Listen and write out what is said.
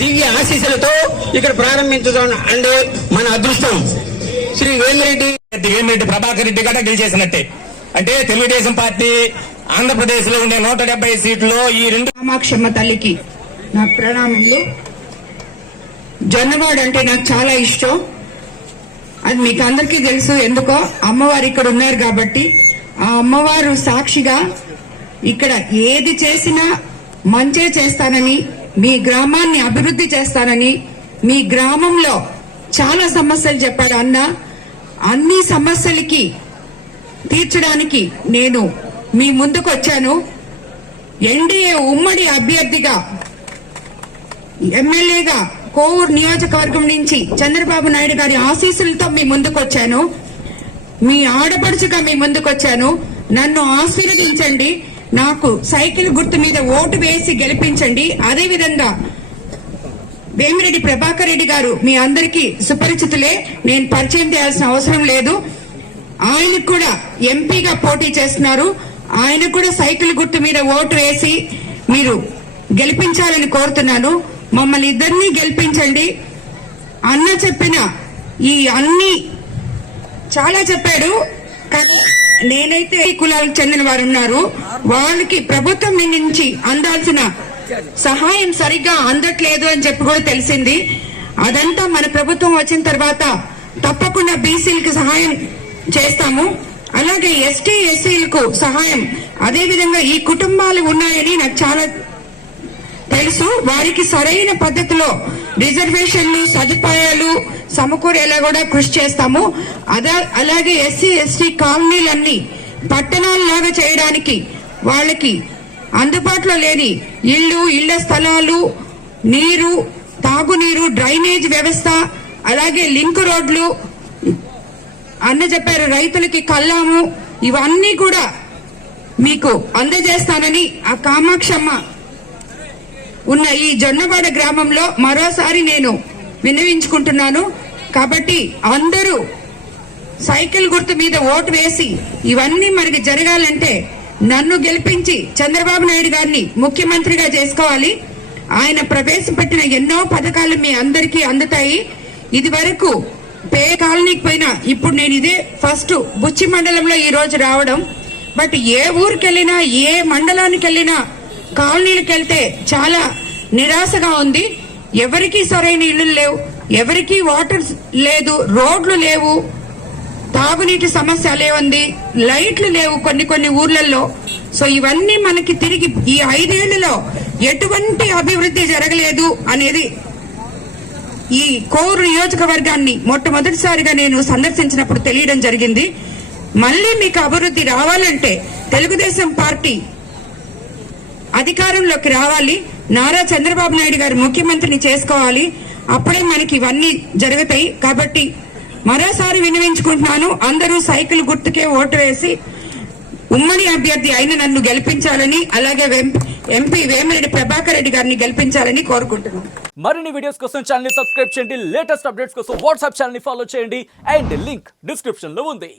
దివ్య ఆశీస్సులతో ఇక్కడ ప్రారంభించడం అంటే మన అదృష్టం. శ్రీ వేమిరెడ్డి ప్రభాకర్ రెడ్డి కూడా గెలిచేసినట్టే. అంటే తెలుగుదేశం పార్టీ ఆంధ్రప్రదేశ్ లో ఉండే 170 సీట్లు ఈ రెండు. కామాక్షమ్మ తల్లికి నా ప్రణామములు. జొన్నవాడు అంటే నాకు చాలా ఇష్టం. అది మీకు అందరికీ తెలుసు. ఎందుకో అమ్మవారు ఇక్కడ ఉన్నారు కాబట్టి. ఆ అమ్మవారు సాక్షిగా ఇక్కడ ఏది చేసినా మంచే చేస్తానని, మీ గ్రామాన్ని అభివృద్ధి చేస్తానని, మీ గ్రామంలో చాలా సమస్యలు చెప్పాడు అన్న. అన్ని సమస్యలకి తీర్చడానికి నేను మీ ముందుకు వచ్చాను. ఎన్డీఏ ఉమ్మడి అభ్యర్థిగా, ఎమ్మెల్యేగా కోవూరు నియోజకవర్గం నుంచి చంద్రబాబు నాయుడు గారి ఆశీస్సులతో మీ ముందుకు వచ్చాను. మీ ఆడపడుచుగా మీ ముందుకు వచ్చాను. నన్ను ఆశీర్వదించండి. నాకు సైకిల్ గుర్తు మీద ఓటు వేసి గెలిపించండి. అదేవిధంగా వేమిరెడ్డి ప్రభాకర్ రెడ్డి గారు మీ అందరికీ సుపరిచితులే, నేను పరిచయం చేయాల్సిన అవసరం లేదు. ఆయనకు కూడా ఎంపీగా పోటీ చేస్తున్నారు. ఆయన కూడా సైకిల్ గుర్తు మీద ఓటు వేసి మీరు గెలిపించాలని కోరుతున్నాను. మమ్మల్ని ఇద్దరినీ గెలిపించండి. అన్న చెప్పిన ఈ అన్ని చాలా చెప్పాడు. నేనైతే కులాలకు చెందిన వారు ఉన్నారు, వాళ్ళకి ప్రభుత్వం నుంచి అందాల్సిన సహాయం సరిగ్గా అందట్లేదు అని చెప్పి కూడా తెలిసింది. అదంతా మన ప్రభుత్వం వచ్చిన తర్వాత తప్పకుండా బీసీలకు సహాయం చేస్తాము. అలాగే ఎస్టీ ఎస్సీలకు సహాయం, అదేవిధంగా ఈ కుటుంబాలు ఉన్నాయని నాకు చాలా తెలుసు. వారికి సరైన పద్ధతిలో రిజర్వేషన్లు సదుపాయాలు సమకూరేలా కూడా కృషి చేస్తాము. అలాగే ఎస్సీ ఎస్టీ కాలనీలన్నీ పట్టణాలలాగా చేయడానికి, వాళ్ళకి అందుబాటులో లేని ఇళ్ల స్థలాలు, నీరు, తాగునీరు, డ్రైనేజ్ వ్యవస్థ, అలాగే లింక్ రోడ్లు, అన్న చెప్పారు రైతులకి కల్లాము, ఇవన్నీ కూడా మీకు అందజేస్తానని ఆ కామాక్షమ్మ ఉన్న ఈ జొన్నవాడ గ్రామంలో మరోసారి నేను విన్నవించుకుంటున్నాను. కాబట్టి అందరూ సైకిల్ గుర్తు మీద ఓటు వేసి ఇవన్నీ మనకి జరగాలంటే నన్ను గెలిపించి చంద్రబాబు నాయుడు గారిని ముఖ్యమంత్రిగా చేసుకోవాలి. ఆయన ప్రవేశపెట్టిన ఎన్నో పథకాలు మీ అందరికీ అందుతాయి. ఇది వరకు పే కాలనీకి పోయినా, ఇప్పుడు నేను ఇదే ఫస్ట్ బుచ్చి మండలంలో ఈ రోజు రావడం. బట్ ఏ ఊరికి వెళ్ళినా, ఏ మండలానికి వెళ్ళినా, కాలనీలకు వెళ్తే చాలా నిరాశగా ఉంది. ఎవరికి సరైన ఇళ్లు లేవు, ఎవరికి వాటర్ లేదు, రోడ్లు లేవు, తాగునీటి సమస్య లేవుంది, లైట్లు లేవు కొన్ని ఊర్లలో. సో ఇవన్నీ మనకి తిరిగి ఈ 5 ఏళ్లలో ఎటువంటి అభివృద్ధి జరగలేదు అనేది ఈ కోవూరు నియోజకవర్గాన్ని మొట్టమొదటిసారిగా నేను సందర్శించినప్పుడు తెలియడం జరిగింది. మళ్ళీ మీకు అభివృద్ధి రావాలంటే తెలుగుదేశం పార్టీ అధికారంలోకి రావాలి, నారా చంద్రబాబు నాయుడు గారు ముఖ్యమంత్రిని చేసుకోవాలి. అప్పుడే మనకి ఇవన్నీ జరుగుతాయి. కాబట్టి మరోసారి విన్నవించుకుంటున్నాను, అందరూ సైకిల్ గుర్తుకే ఓటు వేసి ఉమ్మడి అభ్యర్థి అయిన నన్ను గెలిపించాలని, అలాగే ఎంపీ వేమిరెడ్డి ప్రభాకర్ రెడ్డి గారిని గెలిపించాలని కోరుకుంటున్నాను. మరిన్ని వీడియోస్ కోసం ఛానల్ ని సబ్స్క్రైబ్ చేయండి, లేటెస్ట్ అప్డేట్స్ కోసం వాట్సాప్ ఛానల్ ని ఫాలో చేయండి, అండ్ లింక్ డిస్క్రిప్షన్ లో ఉంది.